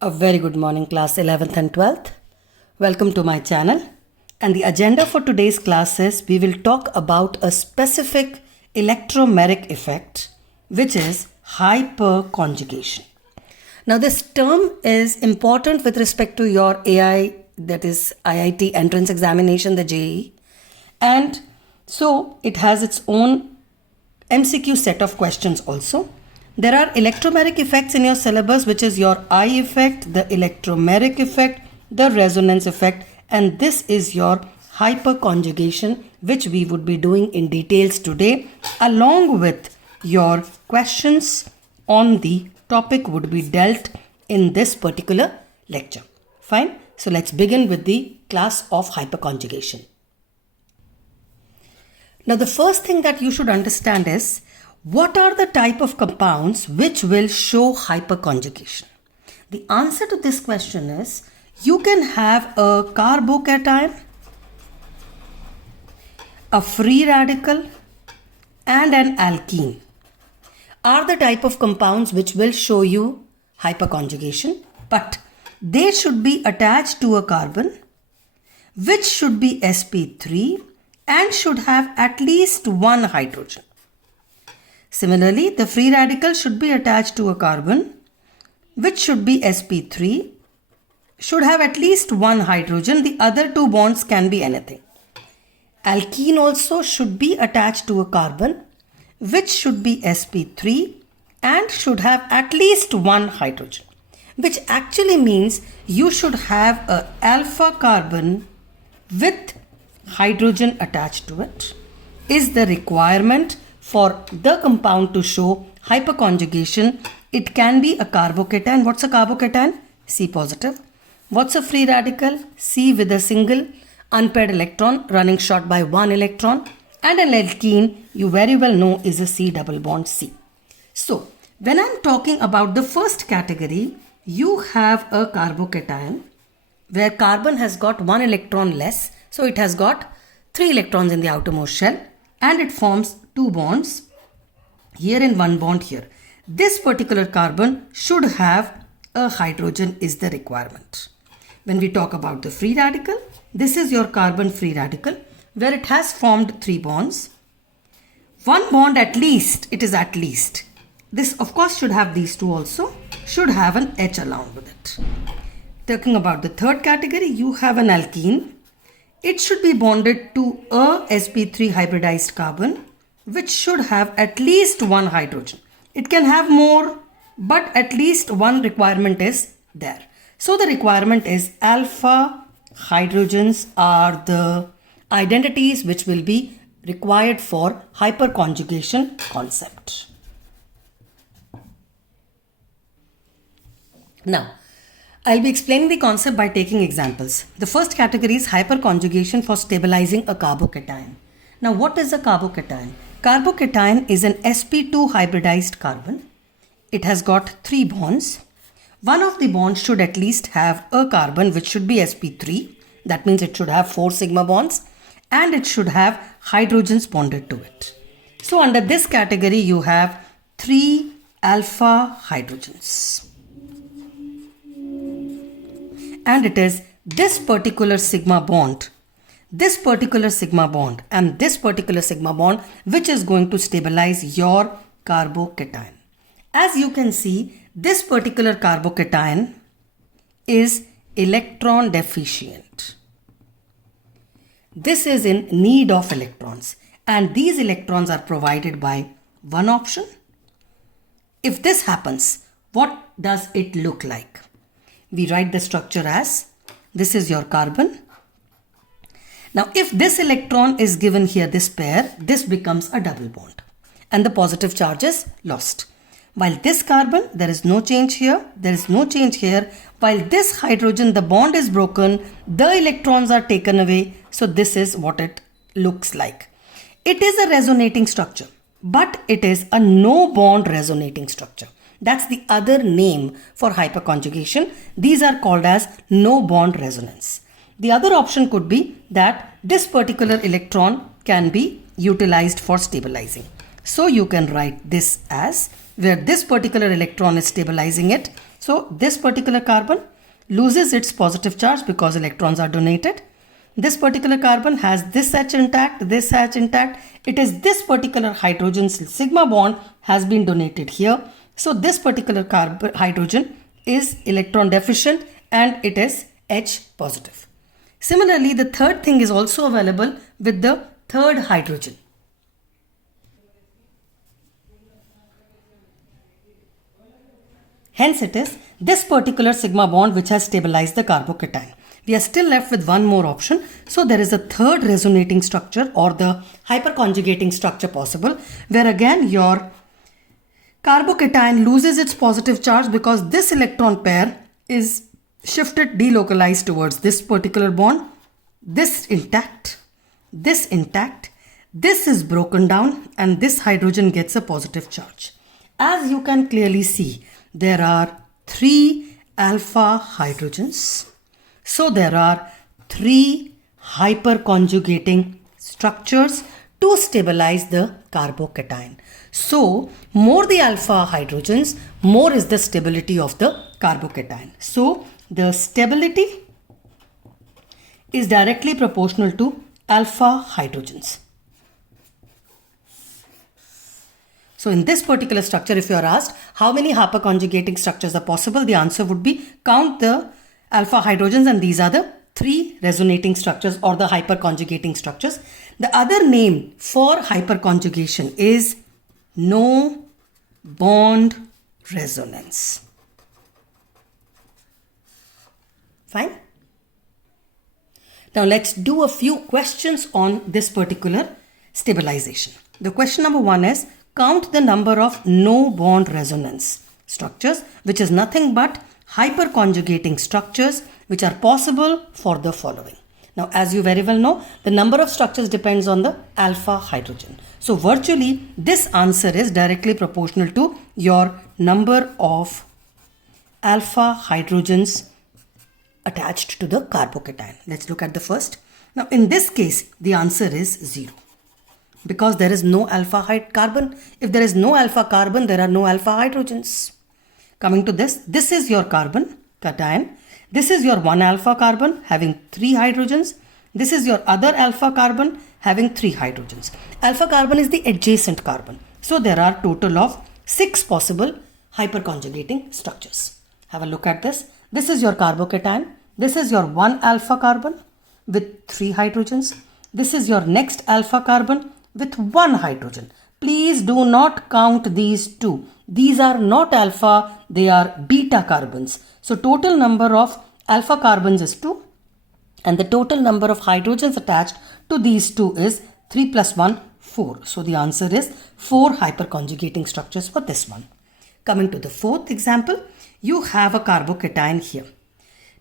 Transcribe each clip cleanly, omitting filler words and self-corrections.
A very good morning, class 11th and 12th. Welcome to my channel. And the agenda for today's class is we will talk about a specific electromeric effect, which is hyperconjugation. Now, this term is important with respect to your AI, that is IIT entrance examination, the JEE. And so it has its own MCQ set of questions also. There are electromeric effects in your syllabus, which is your I effect, the electromeric effect, the resonance effect, and this is your hyperconjugation, which we would be doing in details today, along with your questions on the topic would be dealt in this particular lecture. Fine. So let's begin with the class of hyperconjugation. Now, the first thing that you should understand is what are the type of compounds which will show hyperconjugation? The answer to this question is you can have a carbocation, a free radical, and an alkene are the type of compounds which will show you hyperconjugation, but they should be attached to a carbon which should be sp3 and should have at least one hydrogen. Similarly, the free radical should be attached to a carbon which should be sp3, should have at least one hydrogen. The other two bonds can be anything. Alkene also should be attached to a carbon which should be sp3 and should have at least one hydrogen, which actually means you should have an alpha carbon with hydrogen attached to it is the requirement for the compound to show hyperconjugation. It can be a carbocation. What's a carbocation? C positive. What's a free radical? C with a single unpaired electron running short by one electron. And an alkene, you very well know, is a C double bond C. So, when I'm talking about the first category, you have a carbocation where carbon has got one electron less. So, it has got 3 electrons in the outermost shell and it forms 2 bonds here and 1 bond here. This particular carbon should have a hydrogen is the requirement. When we talk about the free radical, this is your carbon free radical where it has formed 3 bonds. 1 bond at least, it is at least. This of course should have these 2 also, should have an H along with it. Talking about the third category, you have an alkene. It should be bonded to a sp3 hybridized carbon which should have at least one hydrogen. It can have more, but at least one requirement is there. So the requirement is alpha hydrogens are the identities which will be required for hyperconjugation concept. Now, I'll be explaining the concept by taking examples. The first category is hyperconjugation for stabilizing a carbocation. Now, what is a carbocation? Carbocation is an sp2 hybridized carbon. It has got 3 bonds. One of the bonds should at least have a carbon which should be sp3. That means it should have 4 sigma bonds and it should have hydrogens bonded to it. So under this category you have 3 alpha hydrogens. And it is this particular sigma bond, and this particular sigma bond which is going to stabilize your carbocation. As you can see, this particular carbocation is electron deficient. This is in need of electrons and these electrons are provided by one option. If this happens, what does it look like? We write the structure as this is your carbon. Now, if this electron is given here, this pair, this becomes a double bond and the positive charge is lost. While this carbon, there is no change here, there is no change here. While this hydrogen, the bond is broken, the electrons are taken away. So this is what it looks like. It is a resonating structure, but it is a no bond resonating structure. That's the other name for hyperconjugation. These are called as no bond resonance. The other option could be that this particular electron can be utilized for stabilizing. So you can write this as where this particular electron is stabilizing it So this particular carbon loses its positive charge because electrons are donated. This particular carbon has this H intact, this H intact. It is this particular hydrogen's sigma bond has been donated here. So this particular hydrogen is electron deficient and it is H positive. Similarly, the third thing is also available with the third hydrogen. Hence it is this particular sigma bond which has stabilized the carbocation. We are still left with one more option. So there is a third resonating structure or the hyperconjugating structure possible, where again your carbocation loses its positive charge because this electron pair is shifted, delocalized towards this particular bond. This intact, this intact, this is broken down and this hydrogen gets a positive charge. As you can clearly see, there are 3 alpha hydrogens. So there are 3 hyperconjugating structures to stabilize the carbocation. So more the alpha hydrogens, more is the stability of the carbocation. So the stability is directly proportional to alpha hydrogens. So in this particular structure, if you are asked how many hyperconjugating structures are possible, the answer would be count the alpha hydrogens, and these are the 3 resonating structures or the hyperconjugating structures. The other name for hyperconjugation is no bond resonance. Fine. Now let's do a few questions on this particular stabilization. The question number 1 is count the number of no bond resonance structures, which is nothing but hyperconjugating structures which are possible for the following. Now, as you very well know, the number of structures depends on the alpha hydrogen. So virtually this answer is directly proportional to your number of alpha hydrogens attached to the carbocation. Let's look at the first. Now in this case, the answer is 0. Because there is no alpha carbon. If there is no alpha carbon, there are no alpha hydrogens. Coming to this is your carbon cation. This is your 1 alpha carbon having 3 hydrogens. This is your other alpha carbon having 3 hydrogens. Alpha carbon is the adjacent carbon. So there are total of 6 possible hyperconjugating structures. Have a look at this. This is your carbocation. This is your 1 alpha carbon with 3 hydrogens. This is your next alpha carbon with 1 hydrogen. Please do not count these 2. These are not alpha, they are beta carbons. So total number of alpha carbons is 2 and the total number of hydrogens attached to these 2 is 3 plus 1, 4. So the answer is 4 hyperconjugating structures for this one. Coming to the fourth example, you have a carbocation here.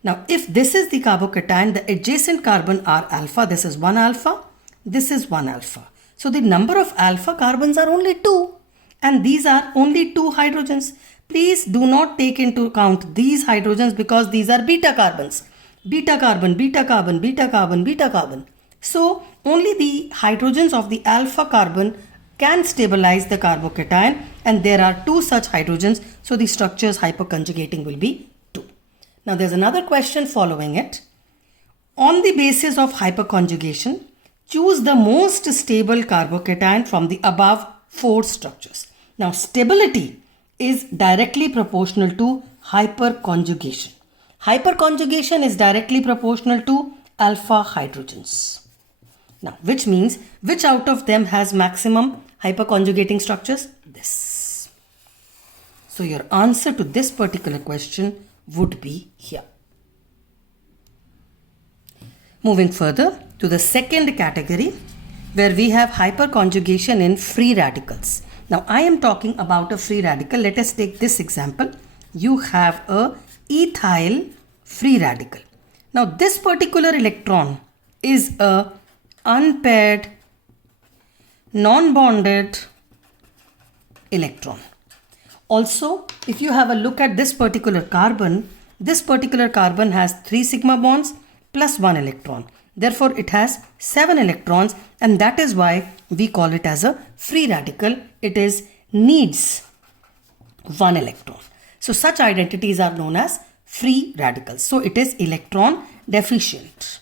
Now if this is the carbocation, the adjacent carbon are alpha. This is 1 alpha, this is 1 alpha. So the number of alpha carbons are only 2 and these are only 2 hydrogens. Please do not take into account these hydrogens because these are beta carbons. Beta carbon, beta carbon, beta carbon, beta carbon. So only the hydrogens of the alpha carbon can stabilize the carbocation and there are 2 such hydrogens. So the structure's hyperconjugating will be 2. Now there's another question following it. On the basis of hyperconjugation, choose the most stable carbocation from the above 4 structures. Now stability is directly proportional to hyperconjugation. Hyperconjugation is directly proportional to alpha hydrogens. Now which means which out of them has maximum hyperconjugating structures? This. So your answer to this particular question would be here. Moving further to the second category where we have hyperconjugation in free radicals. Now I am talking about a free radical. Let us take this example. You have a ethyl free radical. Now this particular electron is a unpaired non-bonded electron. Also, if you have a look at this particular carbon has 3 sigma bonds plus 1 electron. Therefore, it has 7 electrons and that is why we call it as a free radical. It needs 1 electron. So such identities are known as free radicals. So it is electron deficient.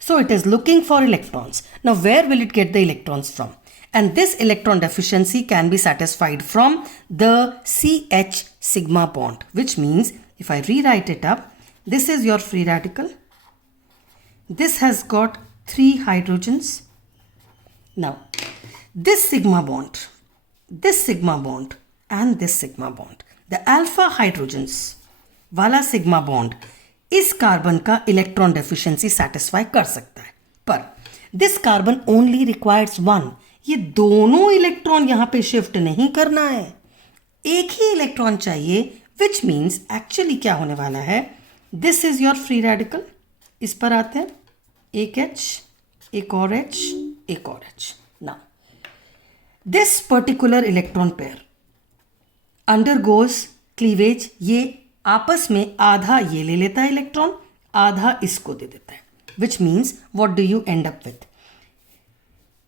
So it is looking for electrons. Now where will it get the electrons from? And this electron deficiency can be satisfied from the CH sigma bond, which means if I rewrite it up, this is your free radical. This has got 3 hydrogens. Now this sigma bond, and this sigma bond, the alpha hydrogens वाला sigma bond इस carbon का electron deficiency satisfy कर सकता है, पर this carbon only requires 1. ये दोनों electron यहां पे शिफ्ट नहीं करना है, एक ही इलेक्ट्रॉन चाहिए, विच मीन्स एक्चुअली क्या होने वाला है, this is your free radical. इस पर आते हैं, एक H, एक और H, एक और H. Now this particular electron pair undergoes cleavage. ये आपस में आधा ये ले लेता है इलेक्ट्रॉन, आधा इसको दे देता है, which means what do you end up with.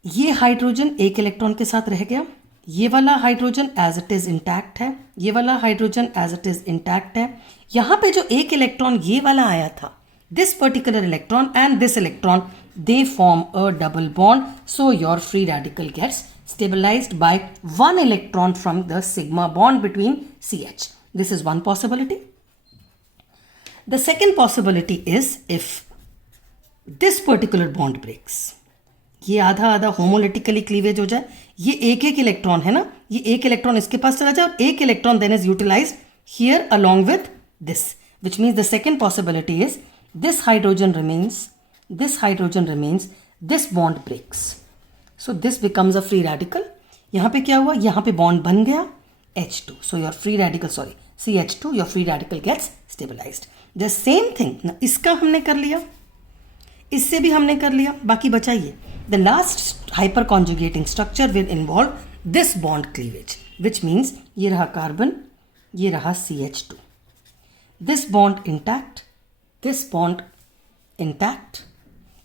ये हाइड्रोजन एक इलेक्ट्रॉन के साथ रह गया, ये वाला hydrogen as it is intact है, ये वाला hydrogen as it is intact है. यहां पे जो एक इलेक्ट्रॉन ये वाला आया था, this particular electron and this electron, they form a double bond. So your free radical gets stabilized by 1 electron from the sigma bond between CH. This is one possibility. The second possibility is if this particular bond breaks. ये आधा आधा homolytically cleavage हो जाए, ये एक एक electron है ना, ये एक इलेक्ट्रॉन इसके पास चला जाए और एक electron then is utilized here along with this, which means the second possibility is this hydrogen remains, this bond breaks. So this becomes a free radical. यहाँ पे क्या हुआ, यहाँ पे बॉन्ड बन गया H2. So your free radical, sorry, CH2, your free radical gets stabilized. The same thing, ना इसका हमने कर लिया, इससे भी हमने कर लिया, बाकी बचा ये. The last hyperconjugating structure will involve this bond cleavage, which means ये रहा कार्बन, ये रहा CH2. This bond intact, this bond intact,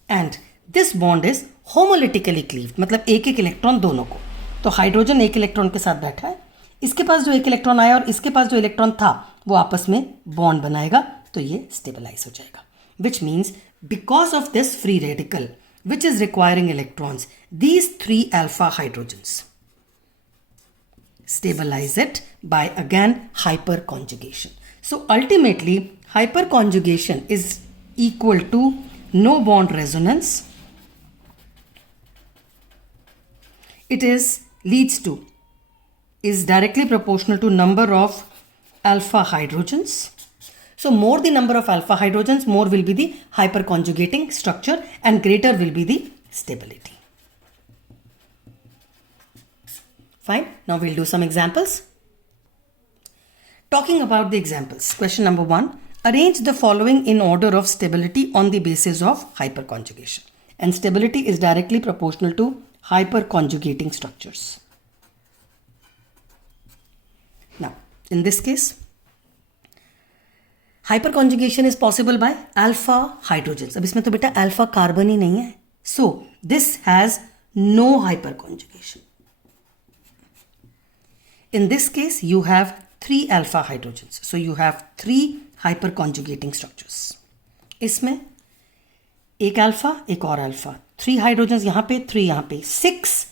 and this bond is homolytically cleaved, मतलब एक एक इलेक्ट्रॉन दोनों को. तो हाइड्रोजन एक इलेक्ट्रॉन के साथ बैठा है, इसके पास जो एक इलेक्ट्रॉन आया और इसके पास जो इलेक्ट्रॉन था वो आपस में बॉन्ड बनाएगा, तो ये स्टेबलाइज हो जाएगा. Which means because of this free radical which is requiring electrons, these 3 alpha hydrogens stabilize it by again hyperconjugation. So ultimately hyperconjugation is equal to no bond resonance. It is directly proportional to number of alpha hydrogens. So more the number of alpha hydrogens, more will be the hyperconjugating structure and greater will be the stability. Fine. Now we'll do some examples. Talking about the examples. Question number 1. Arrange the following in order of stability on the basis of hyperconjugation. And stability is directly proportional to hyperconjugating structures. Now, in this case, hyperconjugation is possible by alpha hydrogens. अब इसमें तो बेटा alpha carbon ही नहीं है. So, this has no hyperconjugation. In this case, you have 3 alpha hydrogens. So, you have 3 hyperconjugating structures. इसमें एक alpha, एक और अल्फा, 3 हाइड्रोजन्स यहाँ पे, 3 यहाँ पे, 6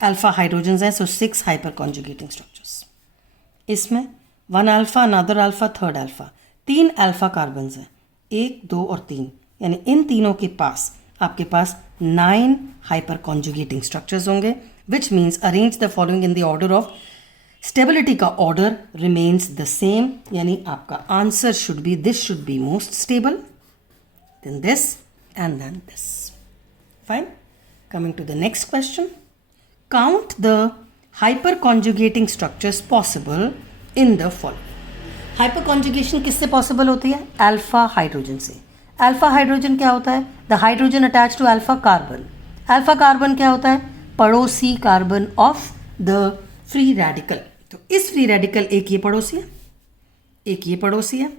अल्फा हाइड्रोजन्स हैं. सो 6 हाइपरकॉन्जुगेटिंग स्ट्रक्चर्स. इसमें 1 alpha, another alpha, third alpha, 3 alpha carbons हैं, 1, 2 और 3. यानी इन तीनों के पास आपके पास 9 हाइपरकॉन्जुगेटिंग स्ट्रक्चर्स होंगे. Which means arrange the following in the order of stability का ऑर्डर रिमेन्स द सेम. यानी आपका answer should be, this should be most stable, then this and then this. Fine. Coming to the next question. Count the hyperconjugating structures possible in the following. Hyperconjugation किससे possible होती है? Alpha hydrogen से. Alpha hydrogen क्या होता है? The hydrogen attached to alpha carbon. Alpha carbon क्या होता है? पड़ोसी carbon of the free radical. तो इस free radical एक ये पड़ोसी है, एक ये पड़ोसी है,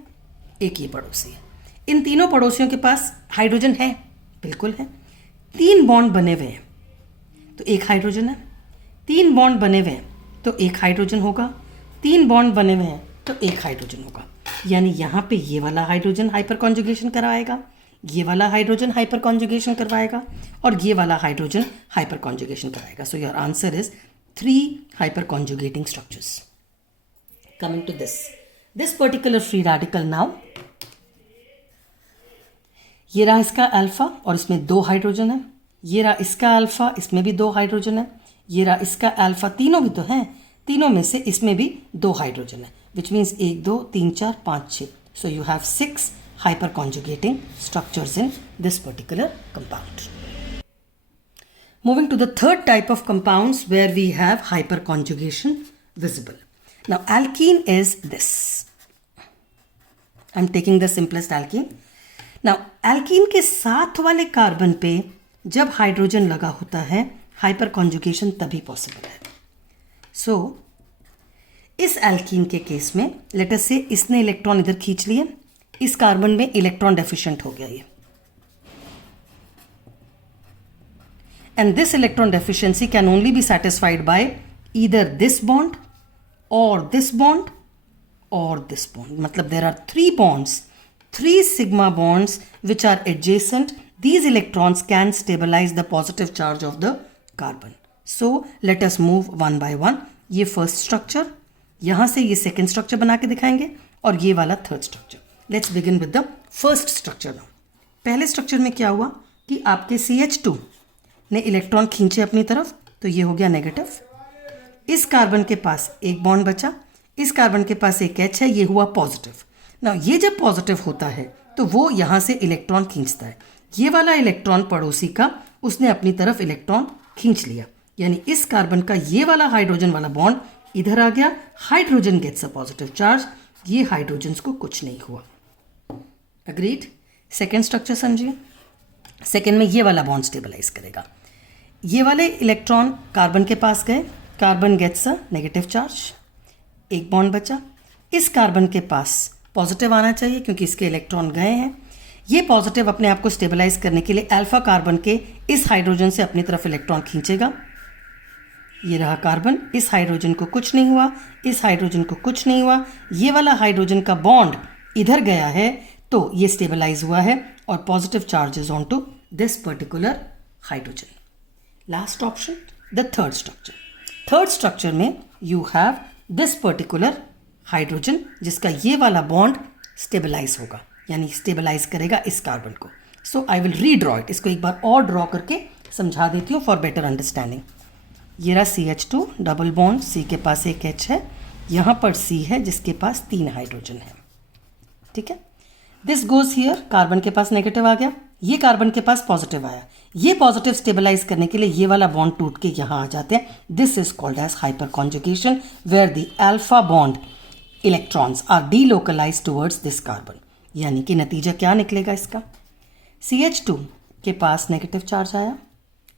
एक ये पड़ोसी है. इन तीनों पड़ोसियों के पास हाइड्रोजन है, बिल्कुल है. 3 बॉन्ड बने हुए हैं तो एक हाइड्रोजन है, 3 बॉन्ड बने हुए हैं तो एक हाइड्रोजन होगा, 3 बॉन्ड बने हुए हैं तो एक हाइड्रोजन होगा, यानी यहाँ पे ये वाला हाइड्रोजन हाइपर कॉन्जुगेशन करवाएगा, ये वाला हाइड्रोजन हाइपर कॉन्जुगेशन करवाएगा और ये वाला हाइड्रोजन हाइपर कॉन्जुगेशन करवाएगा. So your answer is 3 hyperconjugating structures. Coming to this particular free radical now, ये रहा इसका अल्फा और इसमें 2 हाइड्रोजन है, ये रहा इसका अल्फा, इसमें भी 2 हाइड्रोजन है, ये रहा इसका अल्फा, तीनों भी तो हैं, तीनों में से इसमें भी 2 हाइड्रोजन है, which means 1 2 3 4 5 6. So you have 6 hyperconjugating structures in this particular compound. Moving to the third type of compounds where we have hyperconjugation visible. Now alkene is this. I'm taking the simplest alkene. Now alkene के साथ वाले carbon पे जब hydrogen लगा होता है हाइपरकॉन्जुगेशन तभी possible है. सो इस एल्कीन के केस में लेट अस से इसने इलेक्ट्रॉन इधर खींच लिए, इस कार्बन में इलेक्ट्रॉन डेफिशिएंट हो गया ये, and this electron deficiency can only be satisfied by either this bond और दिस बॉन्ड और दिस बॉन्ड. मतलब there are 3 bonds, 3 sigma bonds which are adjacent. These electrons can stabilize the positive charge of the carbon. So let us move one by one. ये first structure, यहां से ये second structure बना के दिखाएंगे और ये वाला third structure. Let's begin with the first structure now. पहले स्ट्रक्चर में क्या हुआ कि आपके CH2 ने इलेक्ट्रॉन खींचे अपनी तरफ, तो ये हो गया नेगेटिव. इस कार्बन के पास एक बॉन्ड बचा, इस कार्बन के पास एक H है, ये हुआ पॉजिटिव. नाउ ये जब पॉजिटिव होता है तो वो यहाँ से इलेक्ट्रॉन खींचता है. ये वाला इलेक्ट्रॉन पड़ोसी का उसने अपनी तरफ इलेक्ट्रॉन खींच लिया, यानी इस कार्बन का ये वाला हाइड्रोजन वाला बॉन्ड इधर आ गया. Hydrogen gets a positive charge, ये हाइड्रोजन्स को कुछ नहीं हुआ. अग्रीड. सेकेंड स्ट्रक्चर समझिए. सेकेंड में ये वाला बॉन्ड स्टेबलाइज करेगा. ये वाले इलेक्ट्रॉन कार्बन के पास गए, carbon gets a negative charge, एक बॉन्ड बचा. इस कार्बन के पास पॉजिटिव आना चाहिए क्योंकि इसके इलेक्ट्रॉन गए हैं. ये पॉजिटिव अपने आप को स्टेबलाइज करने के लिए अल्फा कार्बन के इस हाइड्रोजन से अपनी तरफ इलेक्ट्रॉन खींचेगा. ये रहा कार्बन, इस हाइड्रोजन को कुछ नहीं हुआ, इस हाइड्रोजन को कुछ नहीं हुआ. ये वाला हाइड्रोजन का बॉन्ड इधर गया है तो ये स्टेबलाइज हुआ है और positive charges on to this particular hydrogen. Last option the third structure. Third structure में you have this particular hydrogen जिसका ये वाला बॉन्ड स्टेबलाइज होगा, यानी स्टेबलाइज करेगा इस कार्बन को. सो आई विल रीड्रॉ इट. इसको एक बार और ड्रॉ करके समझा देती हूँ फॉर बेटर अंडरस्टैंडिंग. ये रहा CH2 डबल बॉन्ड, C के पास एक H है, यहाँ पर C है जिसके पास 3 हाइड्रोजन है. ठीक है. दिस गोज हियर, कार्बन के पास नेगेटिव आ गया, ये कार्बन के पास पॉजिटिव आया. ये पॉजिटिव स्टेबलाइज करने के लिए ये वाला बॉन्ड टूट के यहाँ आ जाते हैं. This is called as hyperconjugation where the alpha bond electrons are delocalize towards this carbon. यानी कि नतीजा क्या निकलेगा इसका, CH2 के पास नेगेटिव चार्ज आया,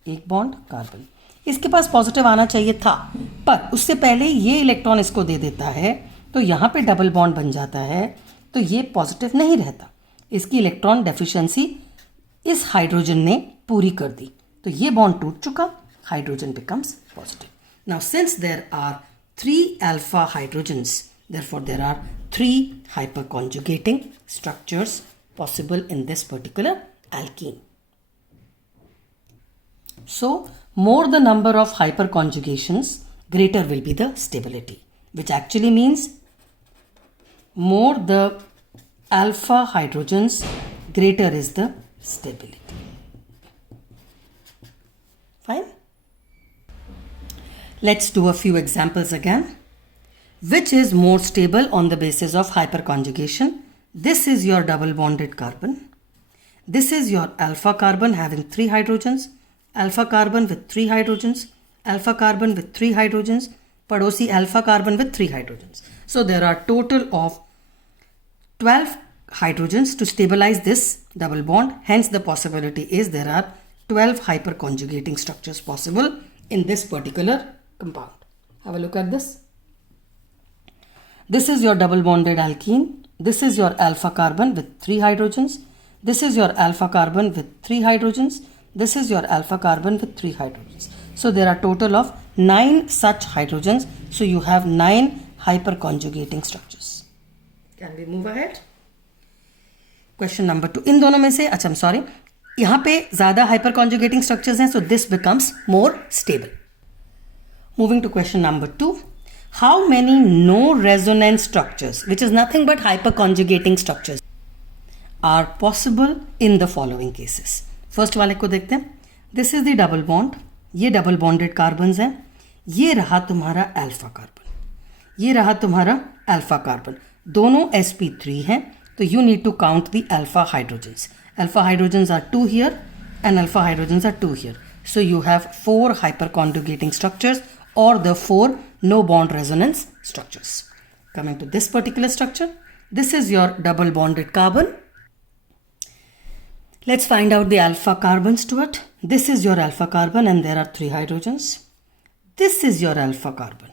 एक बॉन्ड कार्बन, इसके पास पॉजिटिव आना चाहिए था पर उससे पहले ये इलेक्ट्रॉन इसको दे देता है तो यहाँ पे डबल बॉन्ड बन जाता है, तो ये पॉजिटिव नहीं रहता. इसकी इलेक्ट्रॉन डेफिशिएंसी इस हाइड्रोजन ने पूरी कर दी, तो ये बॉन्ड टूट चुका, hydrogen becomes positive. Now since there are 3 alpha hydrogens, therefore there are 3 hyperconjugating structures possible in this particular alkene. So more the number of hyperconjugations, greater will be the stability, which actually means more the alpha hydrogens, greater is the stability. Fine. Let's do a few examples again. Which is more stable on the basis of hyperconjugation? This is your double bonded carbon. This is your alpha carbon having 3 hydrogens, alpha carbon with 3 hydrogens, alpha carbon with 3 hydrogens, padosi alpha carbon with 3 hydrogens. So there are total of 12 hydrogens to stabilize this double bond. Hence the possibility is there are 12 hyperconjugating structures possible in this particular compound. Have a look at this. This is your double bonded alkene. This is your alpha carbon with 3 hydrogens. This is your alpha carbon with 3 hydrogens. This is your alpha carbon with 3 hydrogens. So there are total of 9 such hydrogens. So you have 9 hyperconjugating structures. Can we move ahead? Question number 2. इन दोनों में से अच्छा sorry यहाँ पे ज़्यादा hyper conjugating structures हैं, so this becomes more stable. Moving to question number 2. How many no resonance structures which is nothing but hyperconjugating structures are possible in the following cases. First वाले को देखते हैं. This is the double bond, ये double bonded carbons हैं, ये रहा तुम्हारा alpha carbon, ये रहा तुम्हारा अल्फा कार्बन, दोनों sp3 हैं, तो you need to count the alpha hydrogens. Alpha hydrogens are 2 here and alpha hydrogens are 2 here. So you have 4 hyperconjugating structures or the 4 no bond resonance structures. Coming to this particular structure, this is your double bonded carbon. Let's find out the alpha carbons to it. This is your alpha carbon and there are 3 hydrogens. This is your alpha carbon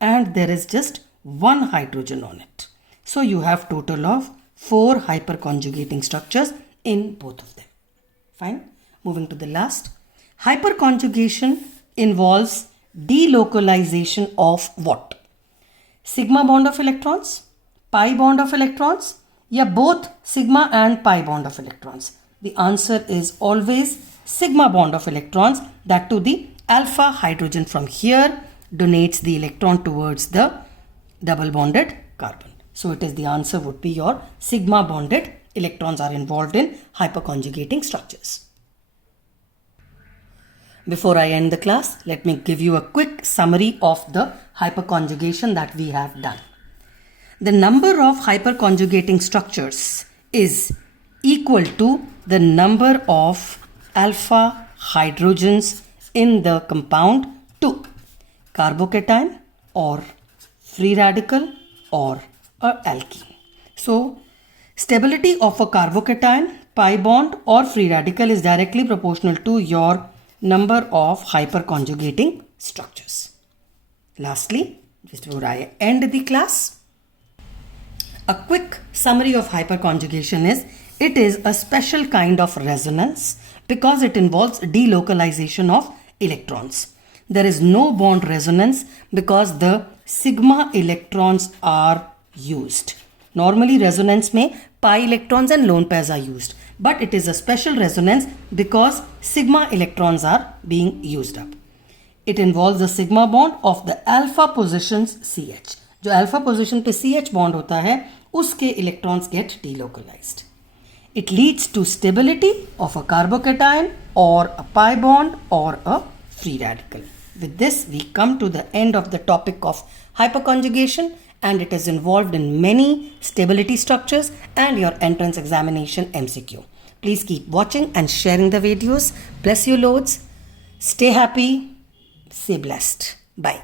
and there is just 1 hydrogen on it. So you have total of 4 hyperconjugating structures in both of them. Fine. Moving to the last. Hyperconjugation involves delocalization of what? Sigma bond of electrons, pi bond of electrons, या both sigma and pi bond of electrons. The answer is always sigma bond of electrons, that to the alpha hydrogen from here donates the electron towards the double bonded carbon. So it is the answer would be your sigma bonded electrons are involved in hyperconjugating structures. Before I end the class, let me give you a quick summary of the hyperconjugation that we have done. The number of hyperconjugating structures is equal to the number of alpha hydrogens in the compound to carbocation or free radical or a alkene. So stability of a carbocation, pi bond or free radical is directly proportional to your number of hyperconjugating structures. Lastly, just before I end the class, a quick summary of hyperconjugation is it is a special kind of resonance because it involves delocalization of electrons. There is no bond resonance because the sigma electrons are used. Normally resonance में pi electrons and lone pairs are used, but it is a special resonance because sigma electrons are being used up. It involves the sigma bond of the alpha positions CH. जो alpha position पे CH bond होता है उसके electrons get delocalized. It leads to stability of a carbocation or a pi bond or a free radical. With this, we come to the end of the topic of hyperconjugation, and it is involved in many stability structures and your entrance examination MCQ. Please keep watching and sharing the videos. Bless you loads. Stay happy. Stay blessed. Bye.